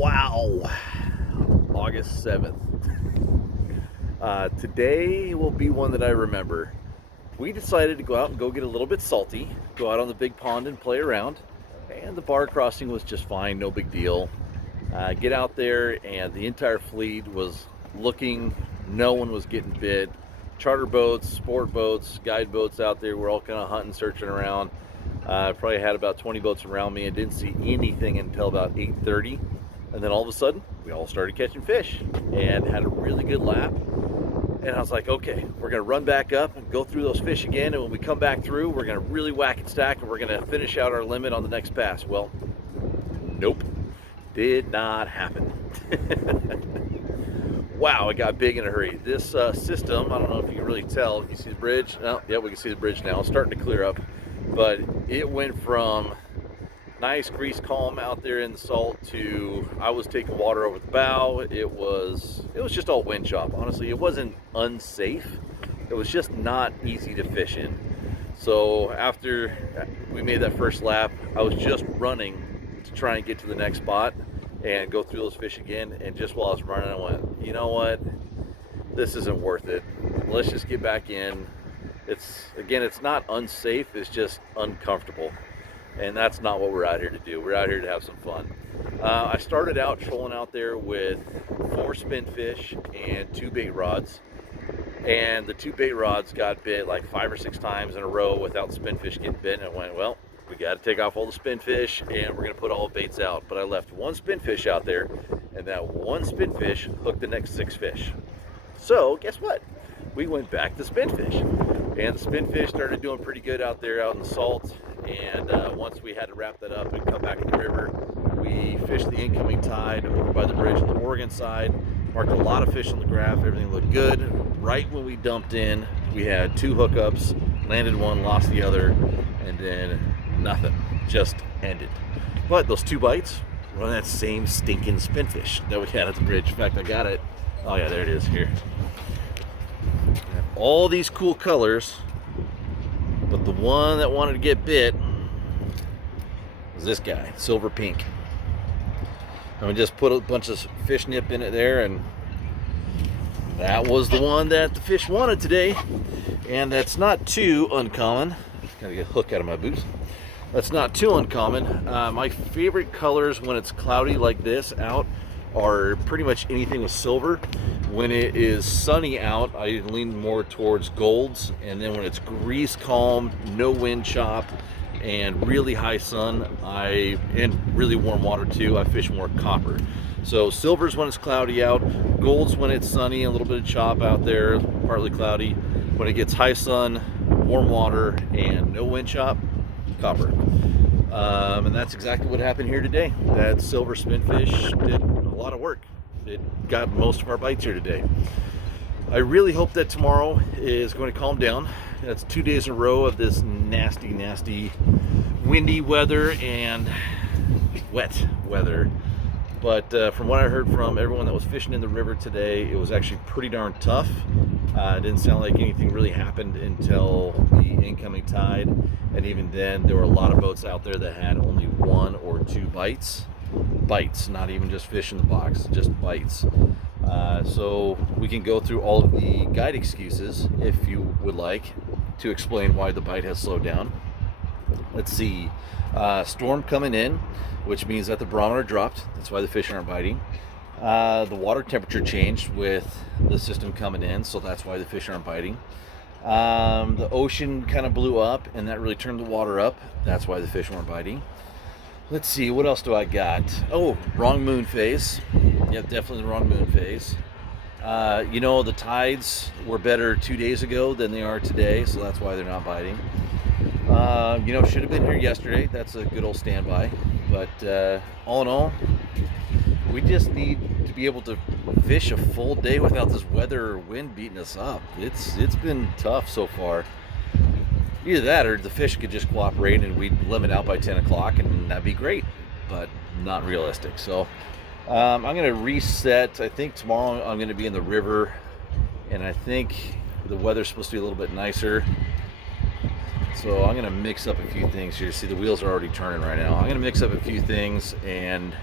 Wow, August 7th. Today will be one that I remember. We decided to go out and go get a little bit salty, go out on the big pond and play around, and the bar crossing was just fine, no big deal. Get out there, and the entire fleet was looking, no one was getting bit. Charter boats, sport boats, guide boats out there, we're all kind of hunting, searching around. Probably had about 20 boats around me and didn't see anything until about 8:30. And then all of a sudden, we all started catching fish and had a really good lap. And I was like, okay, we're gonna run back up and go through those fish again. And when we come back through, we're gonna really whack and stack and we're gonna finish out our limit on the next pass. Well, nope, did not happen. Wow, it got big in a hurry. This system, I don't know if you can really tell. You see the bridge? Oh, yeah, we can see the bridge now. It's starting to clear up. But it went from nice grease calm out there in the salt to I was taking water over the bow. It was just all wind chop. Honestly, it wasn't unsafe. It was just not easy to fish in. So after we made that first lap, I was just running to try and get to the next spot and go through those fish again. And just while I was running, I went, you know what? This isn't worth it. Let's just get back in. It's not unsafe, it's just uncomfortable. And that's not what we're out here to do. We're out here to have some fun. I started out trolling out there with 4 spin fish and 2 bait rods. And the 2 bait rods got bit like 5 or 6 times in a row without the spin fish getting bit. And I went, well, we got to take off all the spin fish and we're going to put all the baits out. But I left 1 spin fish out there, and that 1 spin fish hooked the next 6 fish. So guess what? We went back to spin fish. And the spin fish started doing pretty good out there out in the salt. And once we had to wrap that up and come back in the river, we fished the incoming tide over by the bridge on the Oregon side. Marked a lot of fish on the graph. Everything looked good. Right when we dumped in, we had 2 hookups, landed one, lost the other, and then nothing. Just ended. But those 2 bites were on that same stinking spin fish that we had at the bridge. In fact, I got it. Oh yeah, there it is here. All these cool colors, but the one that wanted to get bit was this guy, silver pink. And we just put a bunch of fish nip in it there, and that was the one that the fish wanted today. And that's not too uncommon. Gotta get a hook out of my boots. That's not too uncommon. My favorite colors when it's cloudy like this out are pretty much anything with silver. When it is sunny out, I lean more towards golds, and then when it's grease calm, no wind chop, and really high sun, and really warm water too, I fish more copper. So silver's when it's cloudy out, gold's when it's sunny, a little bit of chop out there, partly cloudy. When it gets high sun, warm water, and no wind chop, copper. And that's exactly what happened here today. That silver spinfish did a lot of work. It got most of our bites here today. I really hope that tomorrow is going to calm down. That's 2 days in a row of this nasty windy weather and wet weather. But from what I heard from everyone that was fishing in the river today, it was actually pretty darn tough. It didn't sound like anything really happened until the incoming tide. And even then, there were a lot of boats out there that had only 1 or 2 bites. Bites, not even just fish in the box, just bites. So we can go through all of the guide excuses, if you would like, to explain why the bite has slowed down. Let's see. Storm coming in, which means that the barometer dropped. That's why the fish aren't biting. The water temperature changed with the system coming in, so that's why the fish aren't biting. The ocean kind of blew up, and that really turned the water up. That's why the fish weren't biting. Let's see, what else do I got? Oh, wrong moon phase. Yep, definitely the wrong moon phase. The tides were better 2 days ago than they are today, so that's why they're not biting. Should have been here yesterday. That's a good old standby. But all in all, we just need to be able to fish a full day without this weather or wind beating us up. It's been tough so far. Either that or the fish could just cooperate and we'd limit out by 10 o'clock and that'd be great, but not realistic. So I'm going to reset. I think tomorrow I'm going to be in the river, and I think the weather's supposed to be a little bit nicer. So I'm going to mix up a few things here. See, the wheels are already turning right now. I'm going to mix up a few things and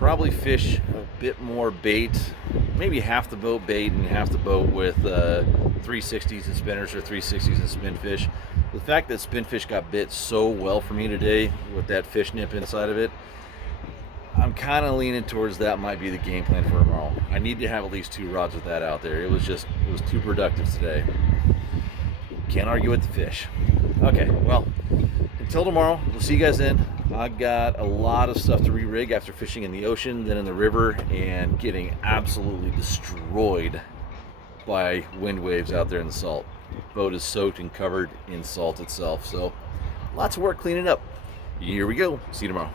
probably fish a bit more bait, maybe half the boat bait and half the boat with 360s and spinners or 360s and spin fish. The fact that spin fish got bit so well for me today with that fish nip inside of it, I'm kind of leaning towards that might be the game plan for tomorrow. I need to have at least 2 rods with that out there. It was too productive today. Can't argue with the fish. Okay, well, until tomorrow, we'll see you guys then. I got a lot of stuff to re-rig after fishing in the ocean, then in the river, and getting absolutely destroyed by wind waves out there in the salt. Boat is soaked and covered in salt itself, so lots of work cleaning up. Here we go. See you tomorrow.